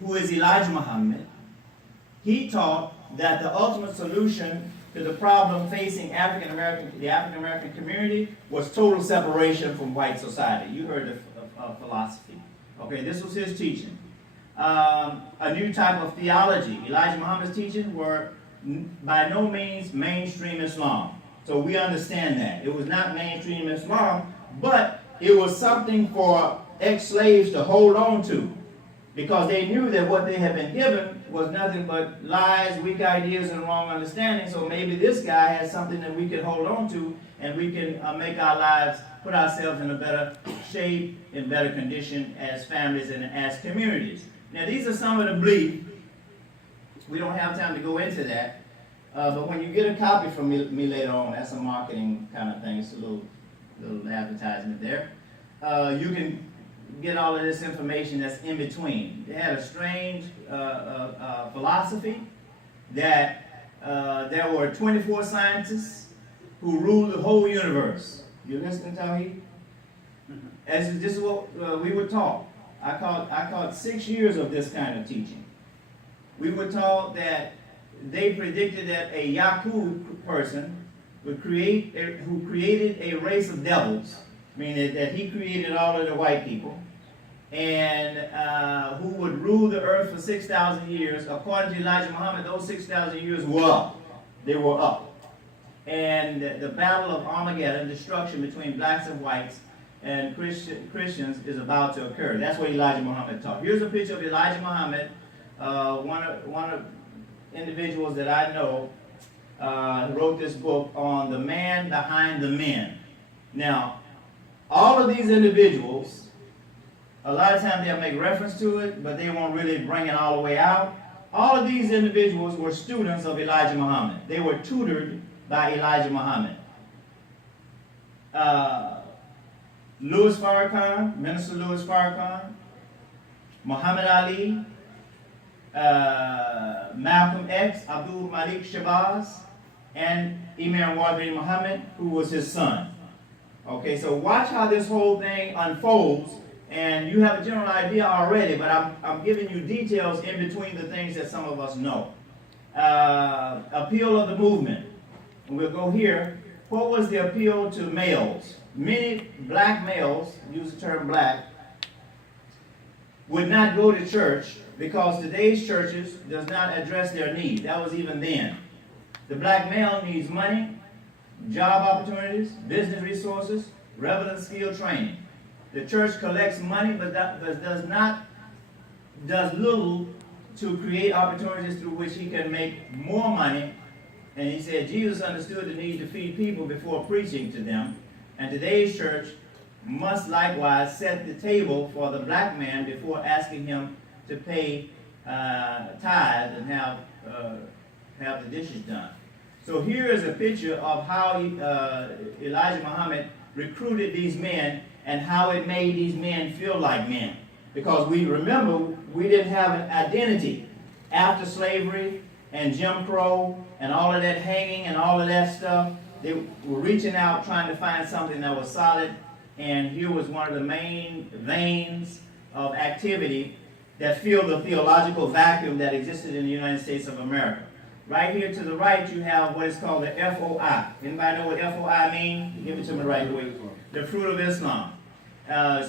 who is Elijah Muhammad, he taught that the ultimate solution to the problem facing the African American community was total separation from white society. You heard of philosophy. Okay, this was his teaching. A new type of theology. Elijah Muhammad's teachings were by no means mainstream Islam. So we understand that. It was not mainstream Islam, but it was something for ex-slaves to hold on to, because they knew that what they had been given was nothing but lies, weak ideas, and wrong understanding. So maybe this guy has something that we can hold on to, and we can make our lives, put ourselves in a better shape, in better condition as families and as communities. Now, these are some of the beliefs. We don't have time to go into that. But when you get a copy from me later on, that's a marketing kind of thing. It's a little advertisement there. You can get all of this information that's in between. They had a strange philosophy that there were 24 scientists who ruled the whole universe. You listening, Tawheed? As this is what we were taught. I caught 6 years of this kind of teaching. We were taught that they predicted that a Yaqub person would who created a race of devils, meaning that he created all of the white people, and who would rule the earth for 6,000 years. According to Elijah Muhammad, those 6,000 years were up. They were up. And the battle of Armageddon, destruction between blacks and whites and Christians, is about to occur. That's what Elijah Muhammad taught. Here's a picture of Elijah Muhammad, one of individuals that I know wrote this book on the man behind the men. Now, all of these individuals, a lot of times they'll make reference to it, but they won't really bring it all the way out. All of these individuals were students of Elijah Muhammad. They were tutored by Elijah Muhammad. Louis Farrakhan, Minister Louis Farrakhan, Muhammad Ali, Malcolm X, Abdul Malik Shabazz, and Imam Wadri Muhammad, who was his son. Okay, so watch how this whole thing unfolds, and you have a general idea already, but I'm giving you details in between the things that some of us know. Appeal of the movement. And we'll go here. What was the appeal to males? Many black males, use the term black, would not go to church because today's churches does not address their needs. That was even then. The black male needs money, job opportunities, business resources, relevant skill training. The church collects money but does little to create opportunities through which he can make more money. And he said Jesus understood the need to feed people before preaching to them. And today's church must likewise set the table for the black man before asking him to pay tithes and have the dishes done. So here is a picture of how Elijah Muhammad recruited these men and how it made these men feel like men. Because we remember, we didn't have an identity after slavery and Jim Crow and all of that hanging and all of that stuff. They were reaching out trying to find something that was solid, and here was one of the main veins of activity that filled the theological vacuum that existed in the United States of America. Right here to the right, you have what is called the FOI. Anybody know what FOI means? Give it to me right away. The Fruit of Islam. And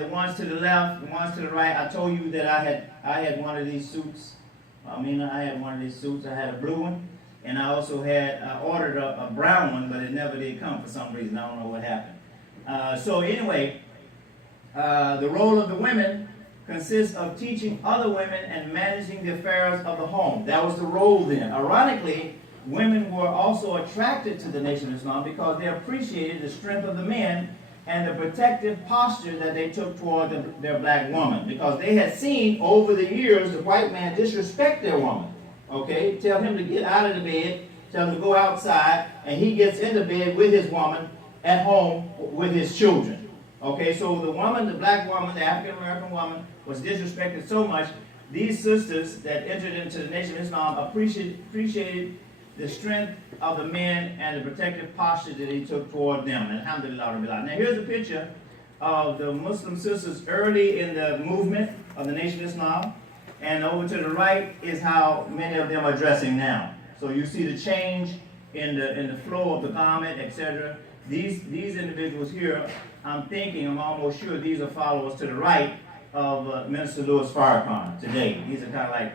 the ones to the left, the ones to the right, I told you that I had one of these suits. I had one of these suits. I had a blue one, and I also had ordered a brown one, but it never did come for some reason. I don't know what happened. The role of the women consists of teaching other women and managing the affairs of the home. That was the role then. Ironically, women were also attracted to the Nation of Islam because they appreciated the strength of the men and the protective posture that they took toward their black woman, because they had seen over the years the white man disrespect their woman. Okay, tell him to get out of the bed, tell him to go outside, and he gets into bed with his woman at home with his children. Okay, so the woman, the black woman, the African American woman, was disrespected so much. These sisters that entered into the Nation of Islam appreciated the strength of the men and the protective posture that he took toward them. Alhamdulillah. Now here's a picture of the Muslim sisters early in the movement of the Nation of Islam. And over to the right is how many of them are dressing now. So you see the change in the flow of the garment, etc. These individuals here, I'm almost sure these are followers to the right of Minister Louis Farrakhan today. These are kind of like